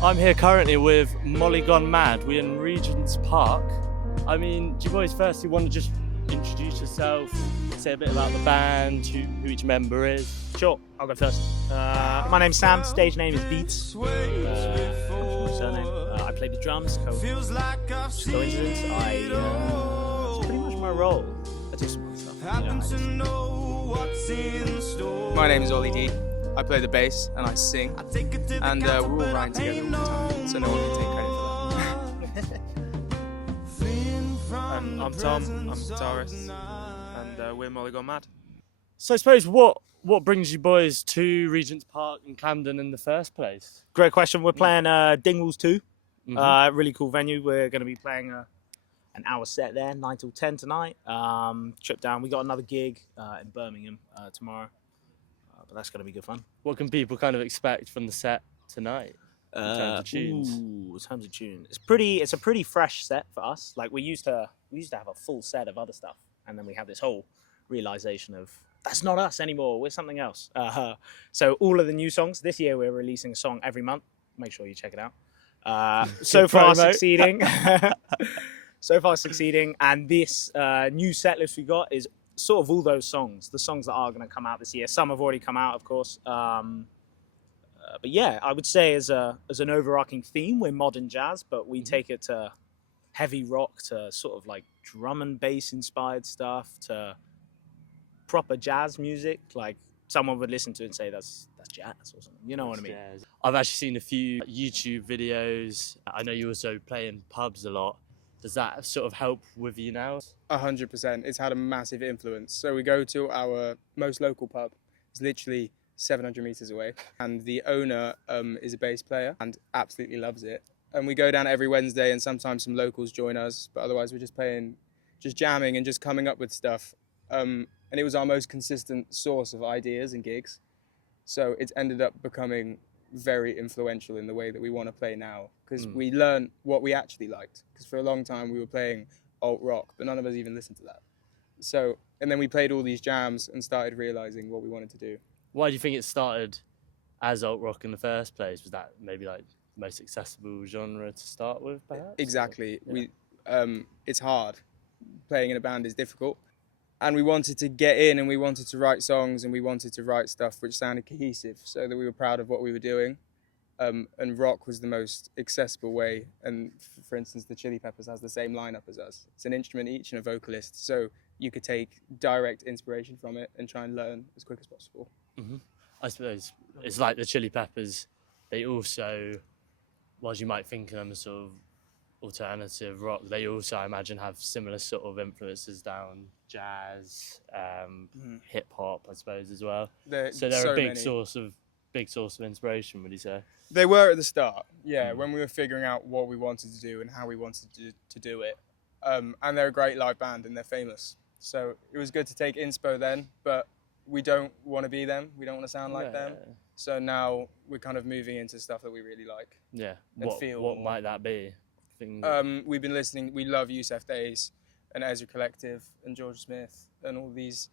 I'm here currently with Molly Gone Mad. We're in Regent's Park. I mean, do you boys firstly want to just introduce yourself, say a bit about the band, who each member is? Sure, I'll go first. My name's Sam, stage name is Beats. Comes from my surname. I play the drums, coincidence. It's pretty much my role. I do some other stuff. My name is Oli D. I play the bass and I sing, and we're all writing together all the time, so no one can take credit for that. I'm Tom, I'm a guitarist, and we're Molly Gone Mad. So I suppose what brings you boys to Regent's Park in Camden in the first place? Great question. We're playing Dingwalls 2. Really cool venue. We're going to be playing an hour set there, 9 till 10 tonight. Trip down. We got another gig in Birmingham tomorrow. But that's going to be good fun. What can people kind of expect from the set tonight in terms of tunes? In terms of tune, it's a pretty fresh set for us. Like we used to have a full set of other stuff, and then we have this whole realization of that's not us anymore. We're something else. So all of the new songs this year, we're releasing a song every month. Make sure you check it out. So far succeeding. So far succeeding, and this new set list we got is sort of all those songs, the songs that are going to come out this year. Some have already come out, of course. But yeah, I would say as an overarching theme, we're modern jazz, but we take it to heavy rock, to sort of like drum and bass inspired stuff, to proper jazz music. Like someone would listen to it and say that's jazz or something. You know what I mean? Jazz. I've actually seen a few YouTube videos. I know you also play in pubs a lot. Does that sort of help with you now? 100%. It's had a massive influence. So we go to our most local pub. It's literally 700 meters away, and the owner is a bass player and absolutely loves it. And we go down every Wednesday, and sometimes some locals join us, but otherwise we're just playing, just jamming and just coming up with stuff. And it was our most consistent source of ideas and gigs. So it's ended up becoming very influential in the way that we want to play now, because we learned what we actually liked. Because for a long time we were playing alt rock, but none of us even listened to that. So, and then we played all these jams and started realizing what we wanted to do. Why do you think it started as alt rock in the first place? Was that maybe like the most accessible genre to start with, perhaps? Exactly. Yeah. It's hard. Playing in a band is difficult. And we wanted to get in, and we wanted to write songs, and we wanted to write stuff which sounded cohesive, so that we were proud of what we were doing. And rock was the most accessible way. And for instance, the Chili Peppers has the same lineup as us. It's an instrument each and a vocalist, so you could take direct inspiration from it and try and learn as quick as possible. I suppose it's like the Chili Peppers. They also, whilst you might think of them as sort of alternative rock, they also, I imagine, have similar sort of influences down jazz, hip hop, I suppose, as well. So they're a big source of inspiration, would you say? They were at the start, yeah, when we were figuring out what we wanted to do and how we wanted to do it. And they're a great live band, and they're famous. So it was good to take inspo then, but we don't want to be them. We don't want to sound like them. So now we're kind of moving into stuff that we really like. Yeah. And What might that be? We've been listening. We love Yusef Days and Ezra Collective and George Smith and all these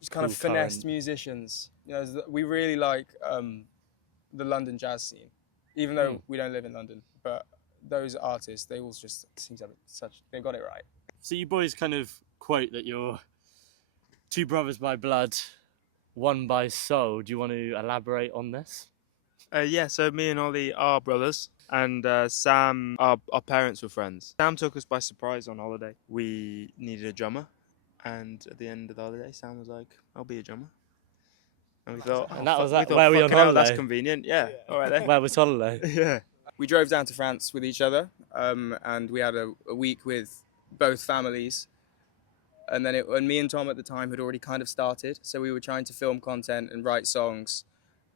just kind of finessed musicians. You know, we really like the London jazz scene, even though we don't live in London. But those artists, they all just seem to have they got it right. So you boys kind of quote that you're two brothers by blood, one by soul. Do you want to elaborate on this? Yeah, so me and Ollie are brothers, and Sam, our parents were friends. Sam took us by surprise on holiday. We needed a drummer, and at the end of the holiday, Sam was like, "I'll be a drummer." And we thought, where we on holiday? That's convenient, yeah. All right then. Where was holiday? Yeah. We drove down to France with each other, and we had a week with both families. And then and me and Tom at the time had already kind of started, so we were trying to film content and write songs,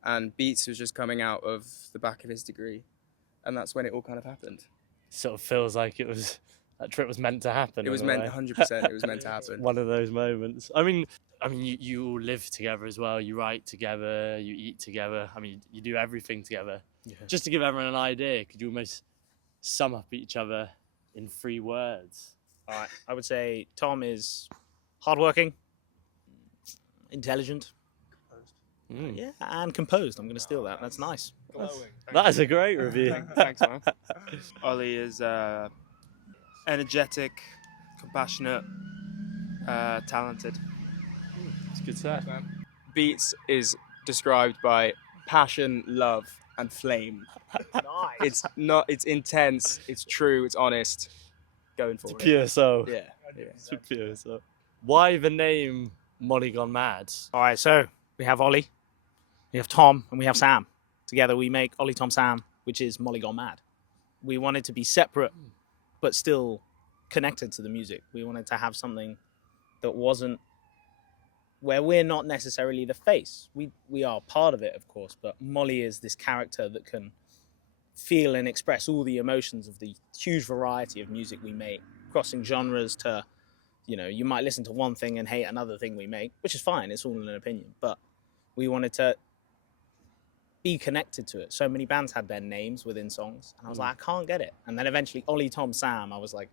and Beats was just coming out of the back of his degree, and that's when it all kind of happened. Sort of feels like that trip was meant to happen. It was meant 100%. It was meant to happen. One of those moments. I mean, you all live together as well. You write together. You eat together. I mean, you do everything together. Yeah. Just to give everyone an idea, could you almost sum up each other in 3 words? All right, I would say Tom is hardworking, intelligent, yeah, and composed. I'm going to steal that. That's nice. Glowing. That is a great review. Thanks, man. Oli is energetic, compassionate, talented. It's good stuff. Beats is described by passion, love, and flame. Nice. It's intense, it's true, it's honest. Going for It's it. pure soul. Yeah. It's pure soul. Why the name Molly Gone Mad? All right, so we have Ollie, we have Tom, and we have Sam. Together we make Ollie, Tom, Sam, which is Molly Gone Mad. We wanted to be separate, but still connected to the music. We wanted to have something that wasn't where we're not necessarily the face. We are part of it, of course, but Molly is this character that can feel and express all the emotions of the huge variety of music we make, crossing genres to, you might listen to one thing and hate another thing we make, which is fine, it's all an opinion, but we wanted to be connected to it. So many bands had their names within songs, and I was like, I can't get it. And then eventually, Ollie, Tom, Sam, I was like,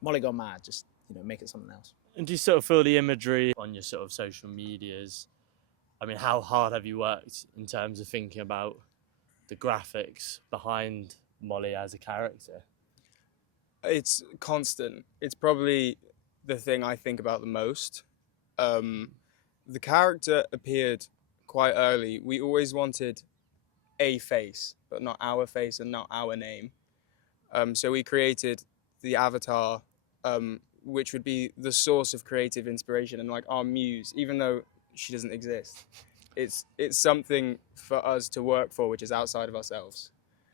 Molly Gone Mad, just, make it something else. And do you sort of feel the imagery on your sort of social medias? I mean, how hard have you worked in terms of thinking about the graphics behind Molly as a character? It's constant. It's probably the thing I think about the most. The character appeared quite early. We always wanted a face, but not our face and not our name. So we created the avatar, which would be the source of creative inspiration and like our muse, even though she doesn't exist. It's something for us to work for, which is outside of ourselves.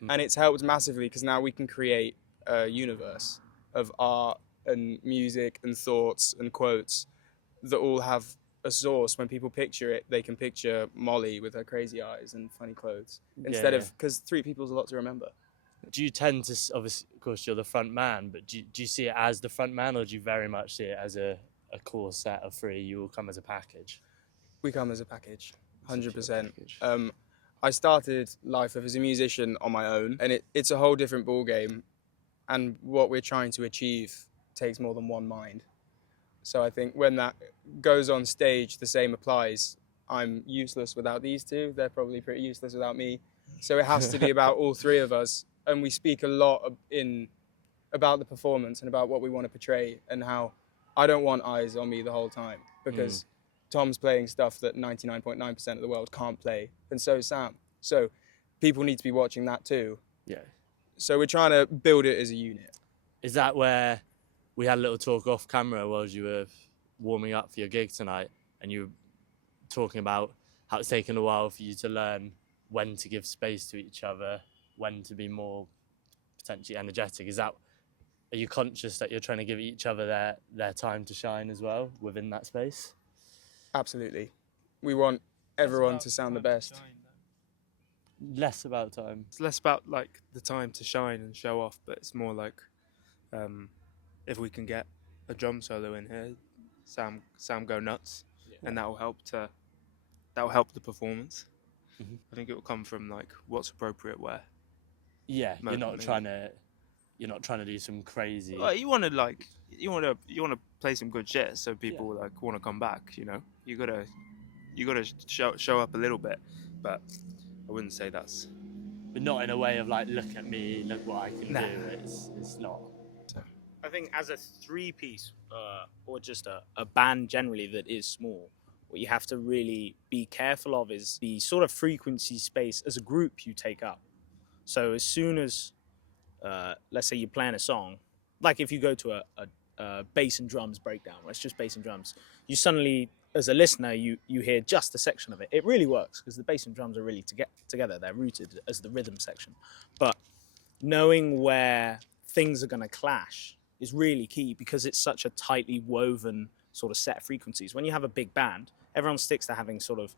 And it's helped massively because now we can create a universe of art and music and thoughts and quotes that all have a source. When people picture it, they can picture Molly with her crazy eyes and funny clothes instead of, because 3 people is a lot to remember. Do you tend to, obviously, of course, you're the front man, but do you see it as the front man, or do you very much see it as a core set of 3? You all come as a package? We come as a package, 100%. I started life as a musician on my own, and it's a whole different ballgame. And what we're trying to achieve takes more than one mind. So I think when that goes on stage, the same applies. I'm useless without these 2. They're probably pretty useless without me. So it has to be about all 3 of us. And we speak a lot about the performance and about what we want to portray, and how I don't want eyes on me the whole time, because Tom's playing stuff that 99.9% of the world can't play, and so is Sam. So people need to be watching that too. Yeah. So we're trying to build it as a unit. Is that where we had a little talk off camera while you were warming up for your gig tonight, and you were talking about how it's taken a while for you to learn when to give space to each other, when to be more potentially energetic? Are you conscious that you're trying to give each other their time to shine as well within that space? Absolutely. We want everyone to sound the best. Less about time. It's less about like the time to shine and show off, but it's more like if we can get a drum solo in here, Sam go nuts, and that will help the performance. Mm-hmm. I think it will come from like what's appropriate where. Yeah, you're not Moment, trying to do some crazy. Well, you want to play some good shit so people like want to come back. You gotta show up a little bit, but I wouldn't say that's. But not in a way of like, look at me, look what I can do. It's not. I think as a 3-piece or just a band generally that is small, what you have to really be careful of is the sort of frequency space as a group you take up. So as soon as, let's say you're playing a song, like if you go to a bass and drums breakdown, where it's just bass and drums, you suddenly, as a listener, you hear just a section of it. It really works because the bass and drums are really together. They're rooted as the rhythm section. But knowing where things are going to clash is really key, because it's such a tightly woven sort of set of frequencies. When you have a big band, everyone sticks to having sort of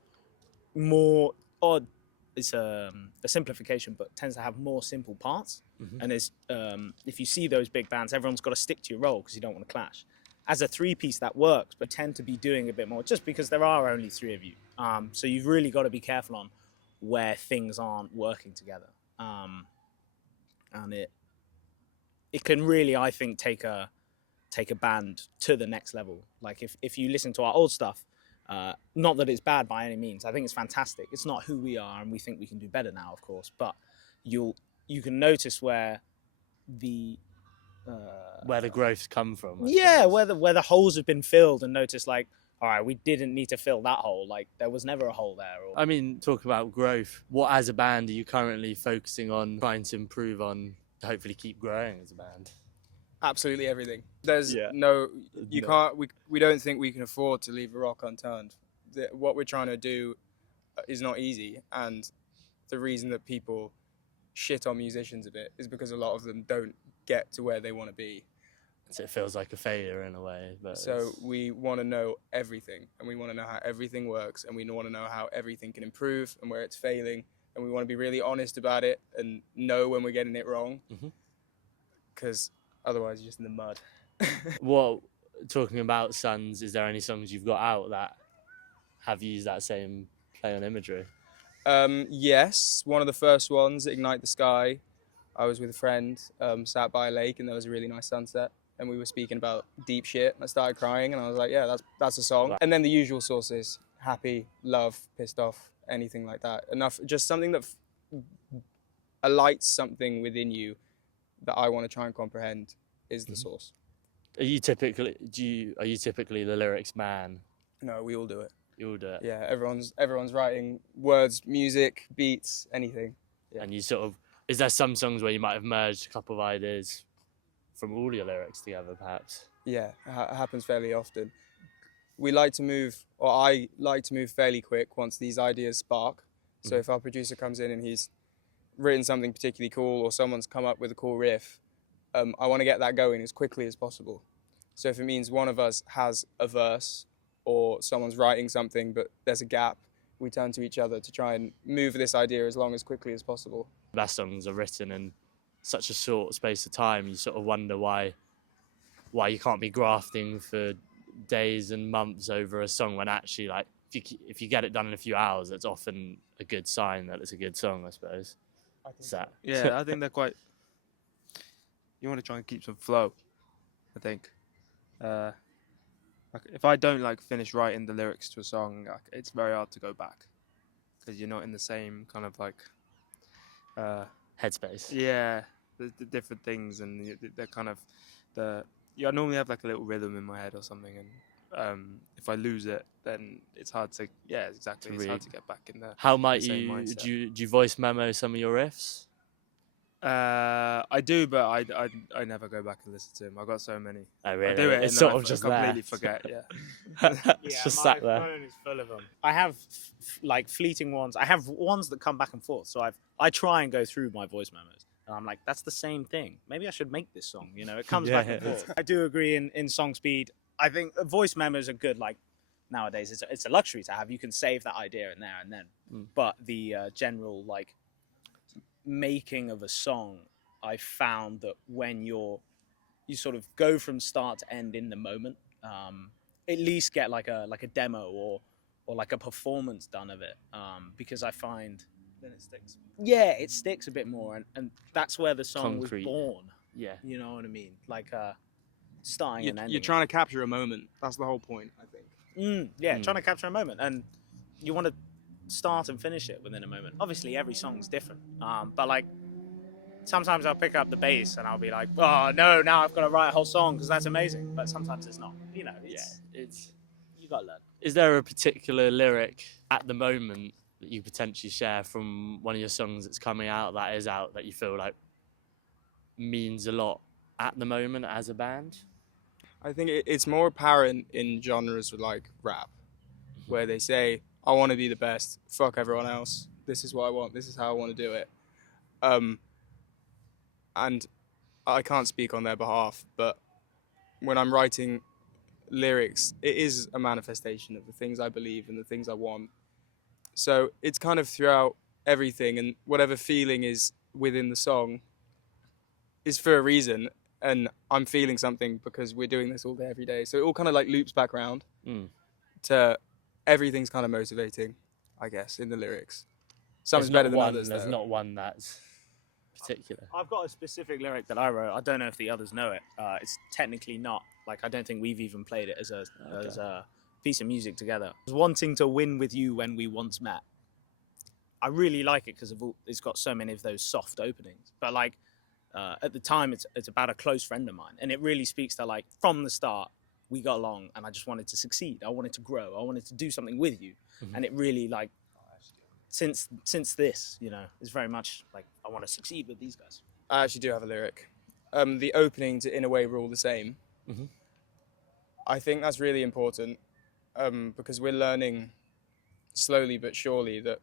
more odd, it's a simplification, but tends to have more simple parts. Mm-hmm. And if you see those big bands, everyone's got to stick to your role because you don't want to clash. As a 3-piece, that works, but tend to be doing a bit more just because there are only 3 of you. So you've really got to be careful on where things aren't working together. And it can really, I think, take a band to the next level. Like if you listen to our old stuff, Not that it's bad by any means. I think it's fantastic. It's not who we are, and we think we can do better now, of course. But you can notice where the growth's come from. I yeah, suppose. where the holes have been filled, and notice like, all right, we didn't need to fill that hole. Like there was never a hole there. Or... I mean, talk about growth. What as a band are you currently focusing on, trying to improve on, to hopefully keep growing as a band? Absolutely everything. There's Yeah. you can't. We don't think we can afford to leave a rock unturned. What we're trying to do is not easy, and the reason that people shit on musicians a bit is because a lot of them don't get to where they want to be. So it feels like a failure in a way. But So we want to know everything, and we want to know how everything works, and we want to know how everything can improve and where it's failing, and we want to be really honest about it and know when we're getting it wrong, because otherwise you're just in the mud. Well, talking about Suns, is there any songs you've got out that have used that same play on imagery? Yes, one of the first ones, Ignite the Sky. I was with a friend, sat by a lake, and there was a really nice sunset, and we were speaking about deep shit. I started crying, and I was like, yeah, that's a song. And then the usual sources: happy, love, pissed off, anything like that. Enough, just something that alights something within you that I want to try and comprehend is the source. Are you typically the lyrics man? No, we all do it. You all do it. Yeah, everyone's writing words, music, beats, anything. Yeah. And you sort of, is there some songs where you might have merged a couple of ideas from all your lyrics together, perhaps? Yeah, it happens fairly often. We like to move, or I like to move fairly quick once these ideas spark. So if our producer comes in and he's written something particularly cool, or someone's come up with a cool riff, I want to get that going as quickly as possible. So if it means one of us has a verse, or someone's writing something but there's a gap, we turn to each other to try and move this idea as quickly as possible. Best songs are written in such a short space of time. You sort of wonder why you can't be grafting for days and months over a song, when actually, like, if you get it done in a few hours, that's often a good sign that it's a good song, I suppose. Yeah, I think they're quite. You want to try and keep some flow, I think. Like if I don't finish writing the lyrics to a song, it's very hard to go back, because you're not in the same kind of Headspace. Yeah, the different things, and they're kind of I normally have a little rhythm in my head or something, and if I lose it, then it's hard to it's hard to get back in there. How might you do you voice memo some of your riffs? I do, but I never go back and listen to them. I've got so many. Oh, really? I do it, it's and sort then of just completely there. forget. Yeah. It's just sat there. My phone is full of them. I have fleeting ones. I have ones that come back and forth. So I try and go through my voice memos, and I'm like, that's the same thing. Maybe I should make this song. It comes back and forth. I do agree in song speed. I think voice memos are good. Like nowadays, it's a luxury to have. You can save that idea in there and then. But the general making of a song, I found that when you sort of go from start to end in the moment, at least get like a demo or like a performance done of it, because I find Then it sticks. Yeah, it sticks a bit more, and that's where the song Concrete. was born. Yeah. You know what I mean? Starting and ending. You're trying to capture a moment. That's the whole point, I think. Trying to capture a moment, and you want to start and finish it within a moment. Obviously, every song's different, but sometimes I'll pick up the bass and I'll be like, oh no, now I've got to write a whole song because that's amazing. But sometimes it's not. You gotta learn. Is there a particular lyric at the moment that you potentially share from one of your songs that's coming out, that you feel like means a lot at the moment as a band? I think it's more apparent in genres like rap, where they say, I want to be the best, fuck everyone else, this is what I want, this is how I want to do it. And I can't speak on their behalf, but when I'm writing lyrics, it is a manifestation of the things I believe and the things I want. So it's kind of throughout everything, and whatever feeling is within the song is for a reason, and I'm feeling something because we're doing this all day, every day. So it all kind of loops back around to everything's kind of motivating, I guess, in the lyrics. Some is better than others, There's though. not one that's particular. I've got a specific lyric that I wrote. I don't know if the others know it. It's technically not. I don't think we've even played it as a piece of music together. Wanting to win with you when we once met. I really like it because it's got so many of those soft openings. But like at the time, it's about a close friend of mine, and it really speaks to like from the start we got along, and I just wanted to succeed. I wanted to grow. I wanted to do something with you, and it really like since this, you know, is very much like I want to succeed with these guys. I actually do have a lyric. The opening to "In a Way We're All the Same." I think that's really important because we're learning slowly but surely that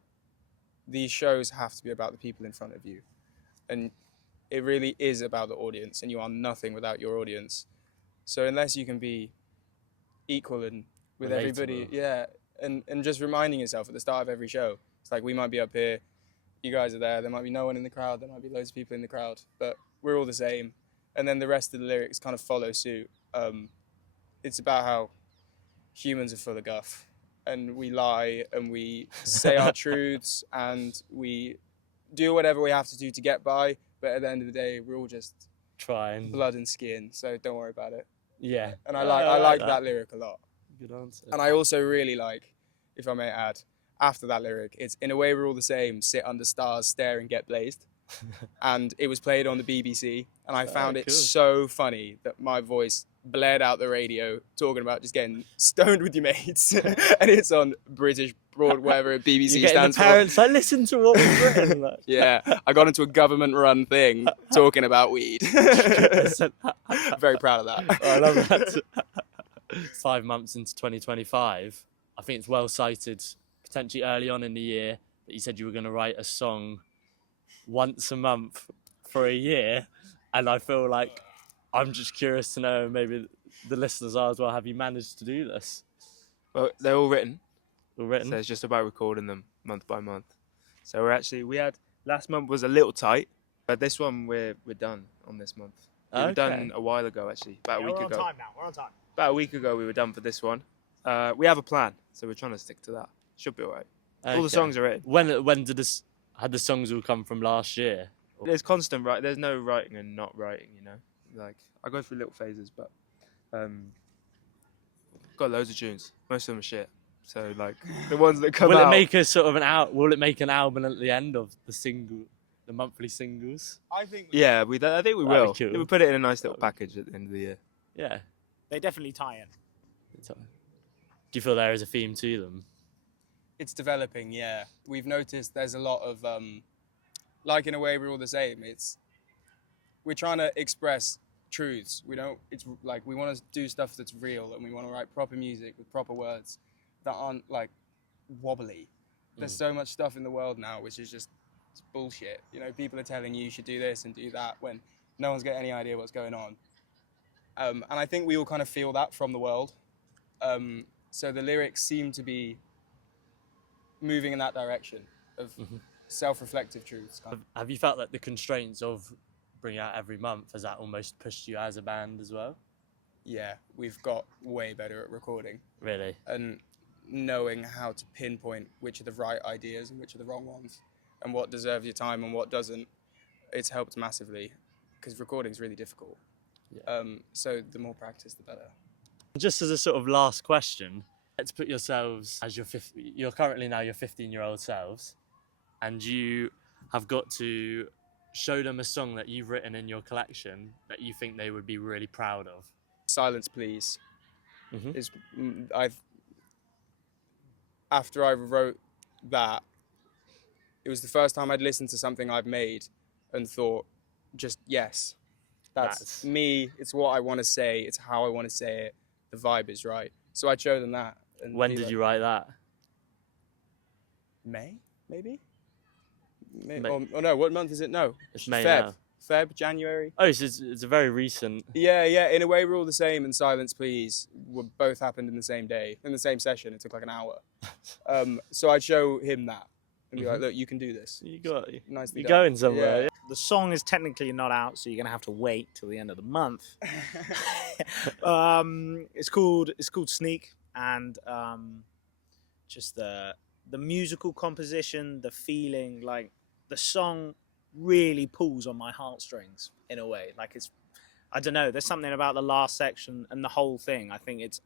these shows have to be about the people in front of you, and it really is about the audience, and you are nothing without your audience. So unless you can be equal and with everybody, and just reminding yourself at the start of every show, it's like we might be up here, you guys are there might be no one in the crowd, there might be loads of people in the crowd, but we're all the same. And then the rest of the lyrics kind of follow suit. It's about how humans are full of guff, and we lie, and we say our truths, and we do whatever we have to do to get by, but at the end of the day, we're all just Trying. blood and skin, so don't worry about it. Yeah. And I like that lyric a lot. Good answer. And I also really like, if I may add, after that lyric, it's "In a way we're all the same, sit under stars, stare and get blazed." And it was played on the BBC, and I found it cool. so funny that my voice blared out the radio talking about just getting stoned with your mates, and it's on British broad, whatever BBC You're stands the parents like, listen to what we've written. Like. Yeah, I got into a government-run thing talking about weed. Very proud of that. I love that. 5 months into 2025, I think it's well cited, potentially early on in the year, that you said you were going to write a song once a month for a year, and I feel like I'm just curious to know, maybe the listeners are as well, have you managed to do this? Well, they're all written. All written? So it's just about recording them month by month. So we had last month was a little tight, but this one we're done on this month. We were done a while ago actually, about a week ago. We're on time now. We're on time. About a week ago we were done for this one. We have a plan, so we're trying to stick to that. Should be alright. All the songs are written. When had the songs all come from last year? There's constant writing. There's no writing and not writing, you know. Like I go through little phases, but got loads of tunes. Most of them are shit. So like the ones that come Will out. it make a sort of Will it make an album at the end of the monthly singles? I think. Yeah, I think we That'd be will. cool. We'll put it in a nice little package at the end of the year. Yeah. They definitely tie in. Do you feel there is a theme to them? It's developing, yeah. We've noticed there's a lot of, like In a Way We're All the Same. We're trying to express truths. It's like we want to do stuff that's real, and we want to write proper music with proper words that aren't like wobbly. There's so much stuff in the world now which is just bullshit. You know, people are telling you should do this and do that when no one's got any idea what's going on. And I think we all kind of feel that from the world. So the lyrics seem to be moving in that direction of self-reflective truths. Have you felt that the constraints of bringing out every month, has that almost pushed you as a band as well? Yeah, we've got way better at recording Really? and knowing how to pinpoint which are the right ideas and which are the wrong ones and what deserves your time and what doesn't. It's helped massively because recording is really difficult. Yeah. So the more practice, the better. Just as a sort of last question, let's put yourselves as you're currently now your 15-year-old selves, and you have got to show them a song that you've written in your collection that you think they would be really proud of. Silence Please is after I wrote that, it was the first time I'd listened to something I've made and thought, just yes, that's me, it's what I want to say, it's how I want to say it, the vibe is right. So I showed them that. And When did you write that? May, maybe? Or no, what month is it? No, It's May Feb. now. Feb, January. Oh, so it's a very recent. Yeah, In a Way We're All the Same and Silence Please both happened in the same day, in the same session. It took like an hour. So I'd show him that and be like, look, you can do this. You're Nicely done. going somewhere. Yeah. The song is technically not out, so you're gonna have to wait till the end of the month. It's called Sneak, and just the musical composition, the feeling, like the song really pulls on my heartstrings in a way. Like I don't know, there's something about the last section and the whole thing. I think it's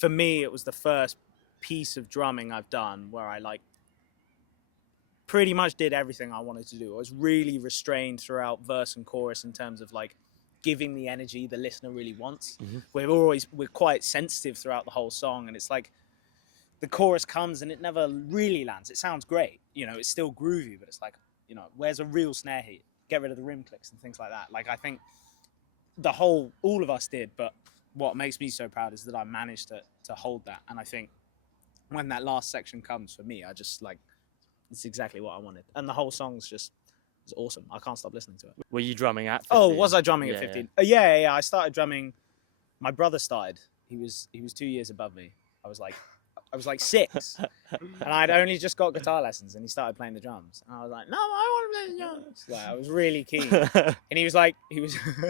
for me, it was the first piece of drumming I've done where I like pretty much did everything I wanted to do. I was really restrained throughout verse and chorus in terms of like giving the energy the listener really wants. We're quite sensitive throughout the whole song, and it's like the chorus comes and it never really lands. It sounds great, you know, it's still groovy, but it's like, you know, where's a real snare hit? Get rid of the rim clicks and things like that. Like I think all of us did, but what makes me so proud is that I managed to hold that. And I think when that last section comes for me, I just like, it's exactly what I wanted. And the whole song's just, it's awesome. I can't stop listening to it. Were you drumming at 15? Oh, was I drumming at 15? Yeah. I started drumming. My brother started. He was 2 years above me. I was like 6, and I'd only just got guitar lessons, and he started playing the drums. And I was like, no, I want to play the drums. Like, I was really keen. And he was like,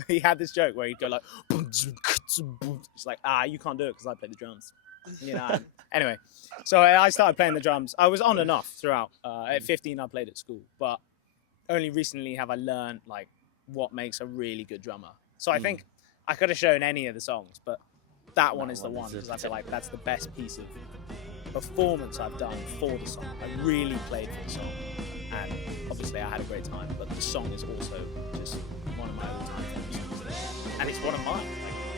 he had this joke where he'd go like, it's like, you can't do it because I play the drums. You know. Anyway, so I started playing the drums. I was on and off throughout. At 15, I played at school, but only recently have I learned like what makes a really good drummer. So I think I could have shown any of the songs, but that one is the one because I feel like that's the best piece of performance I've done for the song. I really played for the song, and obviously I had a great time, but the song is also just one of my all-time favorite songs, and it's one of mine.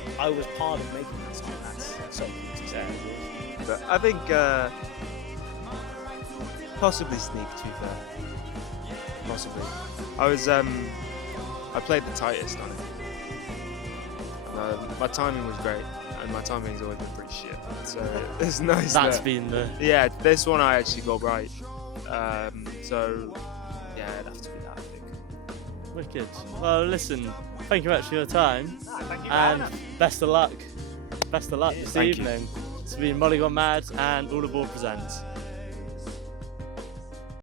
Like, I was part of making that song. That's so cool to say. But I think possibly Sneak, to be fair. Possibly. I played the tightest on it. My timing was great, and my timing's always been pretty shit. So it's nice. That's been the... Yeah, this one I actually got right. So yeah, it'd have to be that, I think. Wicked. Well, listen, thank you much for your time. Thank you for and having us. best of luck. Best of luck this Thank you. evening. It's been Molly Gone Mad and All Aboard Presents.